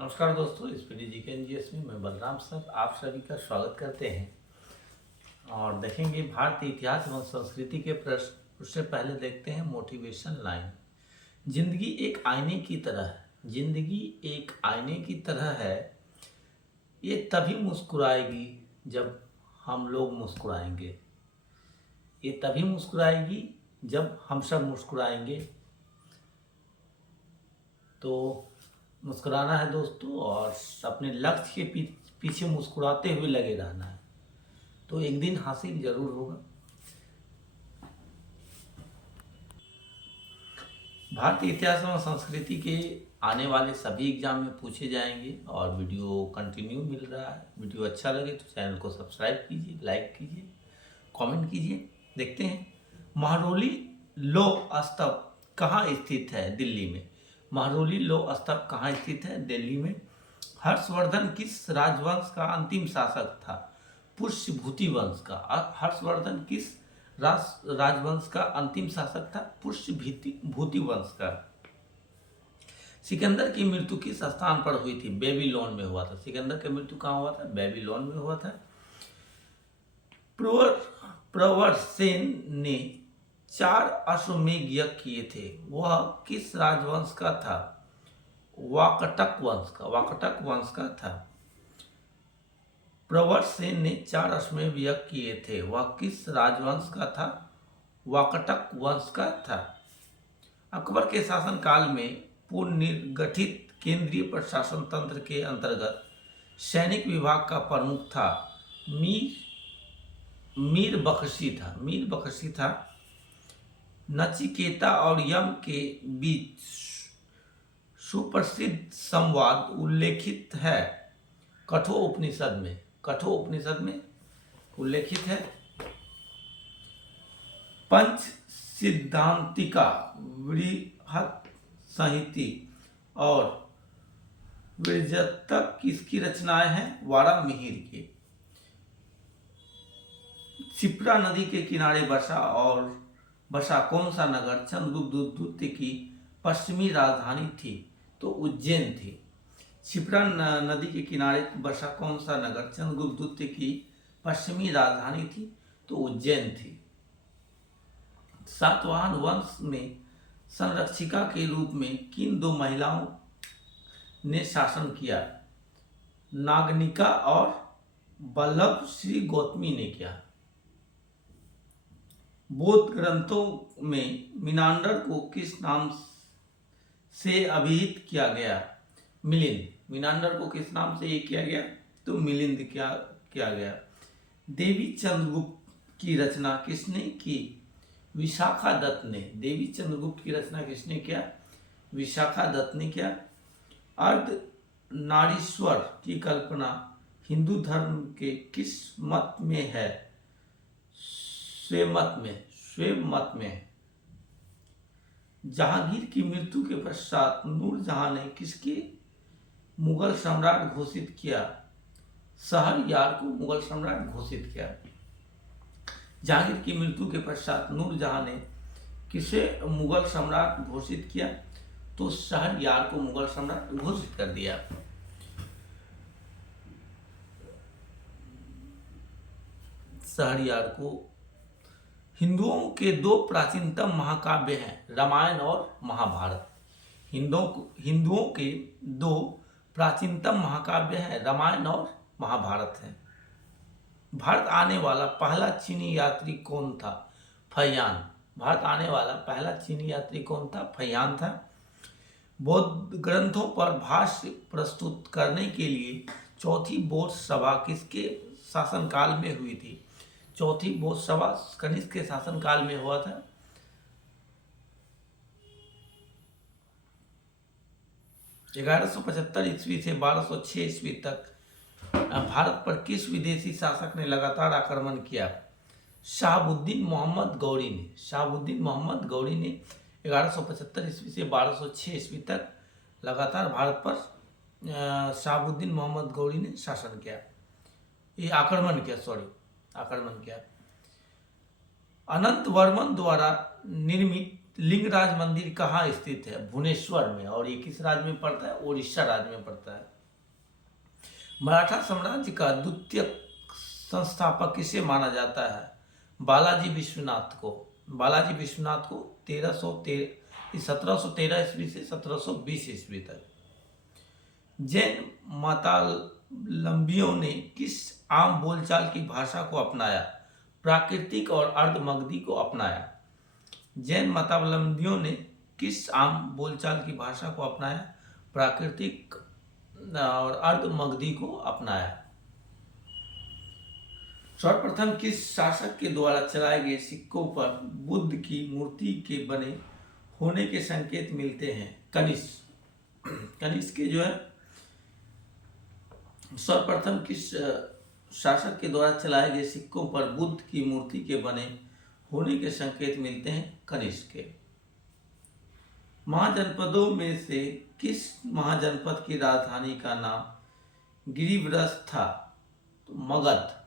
नमस्कार दोस्तों, इस पीडीजी के एनजीएस में मैं बलराम सर आप सभी का स्वागत करते हैं और देखेंगे भारतीय इतिहास एवं संस्कृति के प्रश्न। उससे पहले देखते हैं मोटिवेशन लाइन। जिंदगी एक आईने की तरह है। जिंदगी एक आईने की तरह है। ये तभी मुस्कुराएगी जब हम लोग मुस्कुराएंगे। ये तभी मुस्कुराएगी जब हम सब मुस्कुराएंगे। तो मुस्कुराना है दोस्तों और अपने लक्ष्य के पीछे मुस्कुराते हुए लगे रहना है, तो एक दिन हासिल जरूर होगा। भारतीय इतिहास और संस्कृति के आने वाले सभी एग्जाम में पूछे जाएंगे और वीडियो कंटिन्यू मिल रहा है। वीडियो अच्छा लगे तो चैनल को सब्सक्राइब कीजिए, लाइक कीजिए, कमेंट कीजिए। देखते हैं महरौली लौह स्तंभ कहाँ स्थित है? दिल्ली में। महरौली लौह स्तंभ कहाँ स्थित है? दिल्ली में। हर्षवर्धन किस राजवंश का अंतिम शासक था? पुष्यभूति वंश का। हर्षवर्धन किस राजवंश का अंतिम शासक था? पुष्यभूति वंश का। सिकंदर की मृत्यु किस स्थान पर हुई थी? बेबीलोन में हुआ था। सिकंदर की मृत्यु कहाँ हुआ था? बेबीलोन में हुआ था। प्रवरसेन ने 4 अश्वमेध यज्ञ किए थे, वह किस राजवंश का था? वाकटक वंश का। वाकटक वंश का था। प्रवरसेन ने 4 अश्वमेध यज्ञ किए थे, वह किस राजवंश का था? वाकटक वंश का था। अकबर के शासनकाल में पुनर्गठित केंद्रीय प्रशासन तंत्र के अंतर्गत सैनिक विभाग का प्रमुख था मीर बख्शी था। मीर बख्शी था। नचिकेता और यम के बीच सुप्रसिद्ध संवाद उल्लेखित है कठोपनिषद में। कठोपनिषद में उल्लेखित है। पंच सिद्धांतिका, बृहत संहिता और विरजतक किसकी रचनाएं हैं? वारामिहिर की। क्षिप्रा नदी के किनारे बसा कौन सा नगर चंद्रगुप्त द्वितीय की पश्चिमी राजधानी थी? तो उज्जैन थी। क्षिप्रा नदी के किनारे बसा कौन सा नगर चंद्रगुप्त द्वितीय की पश्चिमी राजधानी थी? तो उज्जैन थी। सातवाहन वंश में संरक्षिका के रूप में किन 2 महिलाओं ने शासन किया? नागनिका और वल्लभ श्री गौतमी ने किया। बौद्ध ग्रंथों में मीनांडर को किस नाम से अभिहित किया गया? मिलिंद। मीनांडर को किस नाम से ये किया गया? तो मिलिंद किया गया। देवी चंद्रगुप्त की रचना किसने की? विशाखा दत्त ने। देवी चंद्रगुप्त की रचना किसने किया? विशाखा दत्त ने किया। अर्ध नारीश्वर की कल्पना हिंदू धर्म के किस मत में है? स्वमत में। स्वमत में। जहांगीर की मृत्यु के पश्चात नूरजहां ने किसके मुगल सम्राट घोषित किया? शहरयार को मुगल सम्राट घोषित किया। जहांगीर की मृत्यु के पश्चात नूरजहां ने किसे मुगल सम्राट घोषित किया? तो शहरयार को मुगल सम्राट घोषित कर दिया। शहरयार को। हिंदुओं के 2 प्राचीनतम महाकाव्य हैं, रामायण और महाभारत। हिंदुओं के 2 प्राचीनतम महाकाव्य हैं, रामायण और महाभारत हैं। भारत आने वाला पहला चीनी यात्री कौन था? फहियान। भारत आने वाला पहला चीनी यात्री कौन था? फहियान था। बौद्ध ग्रंथों पर भाष्य प्रस्तुत करने के लिए चौथी बौद्ध सभा किसके शासनकाल में हुई थी? चौथी बौद्ध सभा कनिष्क के शासनकाल में हुआ था। ईस्वी से 1206 ईस्वी तक भारत पर किस विदेशी शासक ने लगातार आक्रमण किया? शहाबुद्दीन मोहम्मद गौरी ने। शहाबुद्दीन मोहम्मद गौरी ने 1175 ईस्वी से 1206 ईस्वी तक लगातार भारत पर शहाबुद्दीन मोहम्मद गौरी ने शासन किया। ये आक्रमण किया। अनंत वर्मन द्वारा निर्मित लिंगराज मंदिर कहाँ स्थित है? भुवनेश्वर में। और ये किस राज्य में पड़ता है? उड़ीसा राज्य में पड़ता है। मराठा साम्राज्य का द्वितीय संस्थापक किसे माना जाता है? बालाजी विश्वनाथ को। बालाजी विश्वनाथ को 1713 ईस्वी से 1720 ईस्वी तक। जैन मतावलंबियों ने किस आम बोलचाल की भाषा को अपनाया? प्राकृतिक और अर्धमगधी को अपनाया। जैन मतावलंबियों ने किस आम बोलचाल की भाषा को अपनाया? प्राकृतिक और अर्धमगधी को अपनाया। सर्वप्रथम किस शासक के द्वारा चलाए गए सिक्कों पर बुद्ध की मूर्ति के बने होने के संकेत मिलते हैं? कनिष्क। कनिष्क के जो है सर्वप्रथम किस शासक के द्वारा चलाए गए सिक्कों पर बुद्ध की मूर्ति के बने होने के संकेत मिलते हैं? कनिष्क के। महाजनपदों में से किस महाजनपद की राजधानी का नाम गिरिव्रज था? तो मगध।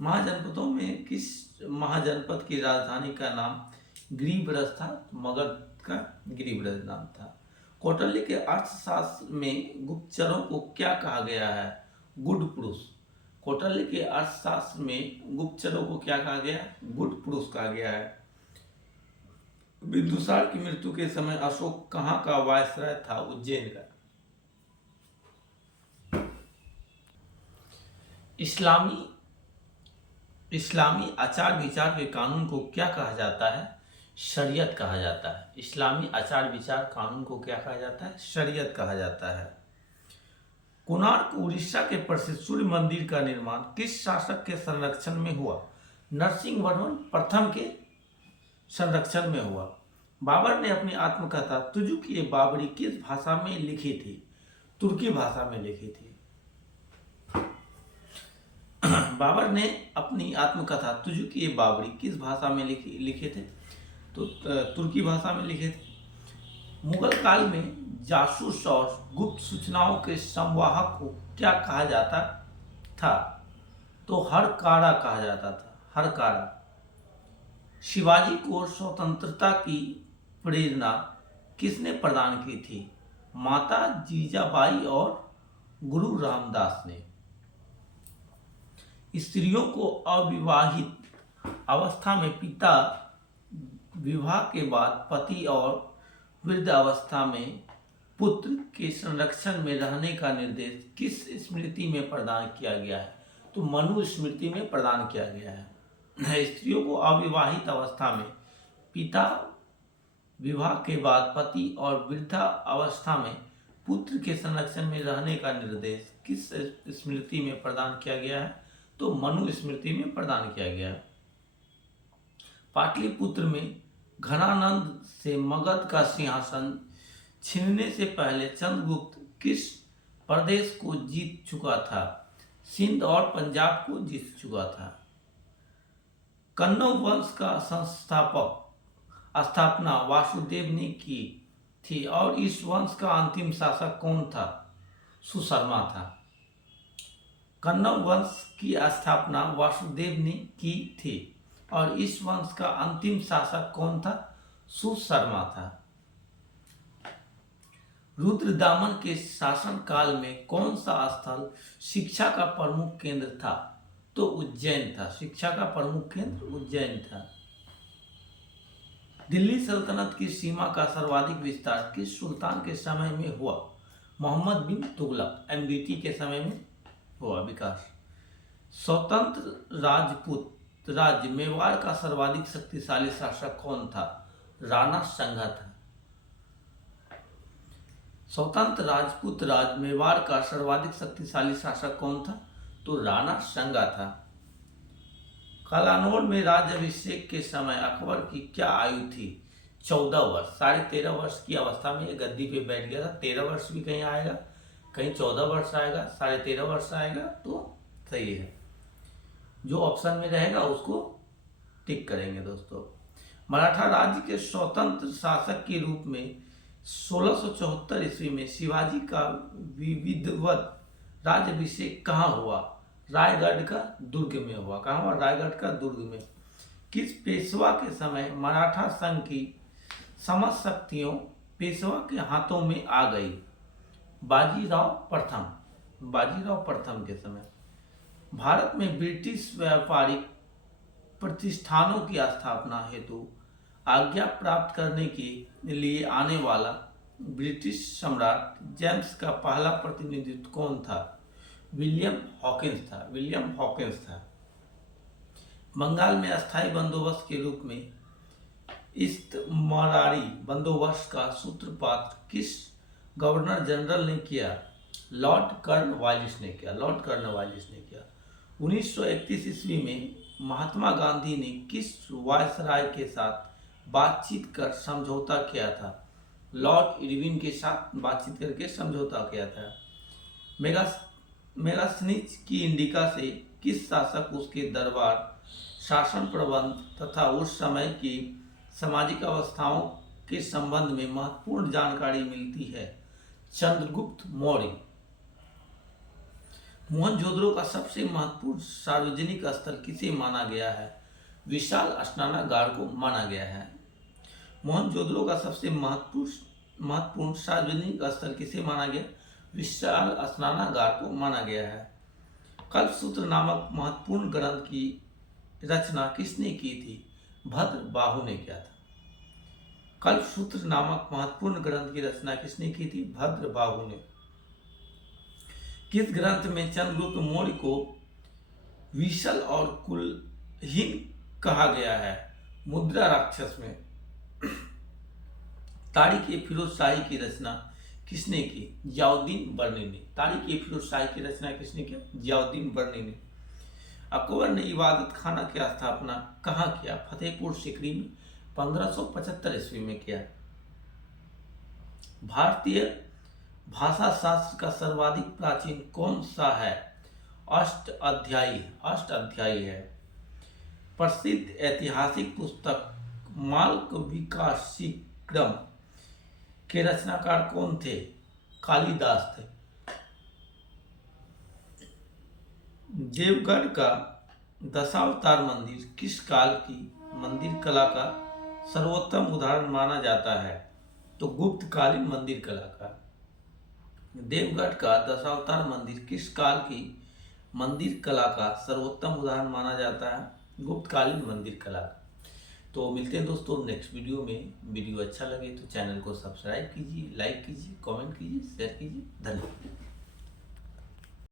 महाजनपदों में किस महाजनपद की राजधानी का नाम गिरिव्रज था? मगध का गिरिव्रज नाम था। कौटिल्य के अर्थशास्त्र में गुप्तचरों को क्या कहा गया है? गुड पुरुष। कौटिल्य के अर्थशास्त्र में गुप्तचरों को क्या कहा गया है? गुड पुरुष कहा गया है। बिंदुसार की मृत्यु के समय अशोक कहाँ का वायसराय था? उज्जैन का। इस्लामी आचार विचार के कानून को क्या कहा जाता है? शरीयत कहा जाता है। इस्लामी आचार विचार कानून को क्या कहा जाता है? शरीयत कहा जाता है। कोणार्क उड़ीसा के प्रसिद्ध सूर्य मंदिर का निर्माण किस शासक के संरक्षण में हुआ? नरसिंहवर्मन प्रथम के संरक्षण में हुआ। बाबर ने अपनी आत्मकथा तुजुक-ए-बाबरी किस भाषा में लिखी थी? तुर्की भाषा में लिखी थी। बाबर ने अपनी आत्मकथा तुजुक-ए-बाबरी किस भाषा में लिखे थे? तो तुर्की भाषा में लिखे थे। मुगल काल में जासूस और गुप्त सूचनाओं के संवाहक को क्या कहा जाता था? तो हरकारा कहा जाता था। हरकारा। शिवाजी को स्वतंत्रता की प्रेरणा किसने प्रदान की थी? माता जीजाबाई और गुरु रामदास ने। स्त्रियों को अविवाहित अवस्था में पिता, विवाह के बाद पति और वृद्ध अवस्था में पुत्र के संरक्षण में रहने का निर्देश किस स्मृति में प्रदान किया गया है? तो मनु स्मृति में प्रदान किया गया है। स्त्रियों को अविवाहित अवस्था में पिता, विवाह के बाद पति और वृद्धा अवस्था में पुत्र के संरक्षण में रहने का निर्देश किस स्मृति में प्रदान किया गया है? तो मनु स्मृति में प्रदान किया गया है। पाटलिपुत्र में घनानंद से मगध का सिंहासन छीनने से पहले चंद्रगुप्त किस प्रदेश को जीत चुका था? सिंध और पंजाब को जीत चुका था। कन्नौज वंश का स्थापना वासुदेव ने की थी और इस वंश का अंतिम शासक कौन था? सुशर्मा था। कन्नौज वंश की स्थापना वासुदेव ने की थी और इस वंश का अंतिम शासक कौन था? सुशर्मा था। रुद्रदामन के शासन काल में कौन सा स्थल शिक्षा का प्रमुख केंद्र था? तो उज्जैन था। शिक्षा का प्रमुख केंद्र उज्जैन था। दिल्ली सल्तनत की सीमा का सर्वाधिक विस्तार किस सुल्तान के समय में हुआ? मोहम्मद बिन तुगलक, MBT के समय में हुआ विकास। स्वतंत्र राजपूत राज्य मेवाड़ का सर्वाधिक शक्तिशाली शासक कौन था? राणा संगा था। स्वतंत्र राजपूत राज्य मेवाड़ का सर्वाधिक शक्तिशाली शासक कौन था? तो राणा संगा था। कलानौर में राज्याभिषेक के समय अकबर की क्या आयु थी? 14 वर्ष। 13.5 वर्ष की अवस्था में ये गद्दी पे बैठ गया था। 13 वर्ष भी कहीं आएगा, कहीं 14 वर्ष आएगा, 13.5 वर्ष आएगा, तो सही है। जो ऑप्शन में रहेगा उसको टिक करेंगे दोस्तों। मराठा राज्य के स्वतंत्र शासक के रूप में 1674 ईस्वी में शिवाजी का विधिवत राज्याभिषेक कहाँ हुआ? रायगढ़ का दुर्ग में हुआ। कहाँ हुआ? रायगढ़ का दुर्ग में। किस पेशवा के समय मराठा संघ की समस्त शक्तियों पेशवा के हाथों में आ गई? बाजीराव प्रथम के समय। भारत में ब्रिटिश व्यापारिक प्रतिष्ठानों की स्थापना हेतु आज्ञा प्राप्त करने के लिए आने वाला ब्रिटिश सम्राट जेम्स का पहला प्रतिनिधित्व कौन था? विलियम हॉकिंस था। बंगाल में अस्थायी बंदोबस्त के रूप में इस्तमारी बंदोबस्त का सूत्रपात किस गवर्नर जनरल ने किया? लॉर्ड कॉर्नवालिस ने किया। 1931 ईस्वी में महात्मा गांधी ने किस वायसराय के साथ बातचीत कर समझौता किया था? लॉर्ड इरविन के साथ बातचीत करके समझौता किया था। मेगास्थनीज की इंडिका से किस शासक उसके दरबार शासन प्रबंध तथा उस समय की सामाजिक अवस्थाओं के संबंध में महत्वपूर्ण जानकारी मिलती है? चंद्रगुप्त मौर्य। मोहनजोदड़ो का सबसे महत्वपूर्ण सार्वजनिक स्थल किसे माना गया है? विशाल स्नानागार को माना गया है। मोहनजोदड़ो का सबसे महत्वपूर्ण सार्वजनिक स्थल किसे माना गया? विशाल स्नानागार को माना गया है। कल्पसूत्र नामक महत्वपूर्ण ग्रंथ की रचना किसने की थी? भद्रबाहु ने किया था। कल्पसूत्र नामक महत्वपूर्ण ग्रंथ की रचना किसने की थी? भद्रबाहु ने। किस ग्रंथ में चंद्रगुप्त मौर्य को विशल और कुलहीन कहा गया है? मुद्रा राक्षस में। तारिक-ए-फिरोजशाही की रचना किसने की? जियाउद्दीन बर्नी ने। तारिक-ए-फिरोजशाही की रचना किसने की? जियाउद्दीन बर्नी ने। अकबर ने इबादत खाना की स्थापना कहाँ किया? फतेहपुर सीकरी में 1575 ईस्वी में किया। भारतीय भाषा शास्त्र का सर्वाधिक प्राचीन कौन सा है? अष्टाध्यायी है। प्रसिद्ध ऐतिहासिक पुस्तक मालविकाग्निक्रम के रचनाकार कौन थे? कालिदास थे। देवगढ़ का दशावतार मंदिर किस काल की मंदिर कला का सर्वोत्तम उदाहरण माना जाता है? तो गुप्तकालीन मंदिर कला का। देवगढ़ का दशावतार मंदिर किस काल की मंदिर कला का सर्वोत्तम उदाहरण माना जाता है? गुप्तकालीन मंदिर कला का। तो मिलते हैं दोस्तों नेक्स्ट वीडियो में। वीडियो अच्छा लगे तो चैनल को सब्सक्राइब कीजिए, लाइक कीजिए, कमेंट कीजिए, शेयर कीजिए। धन्यवाद।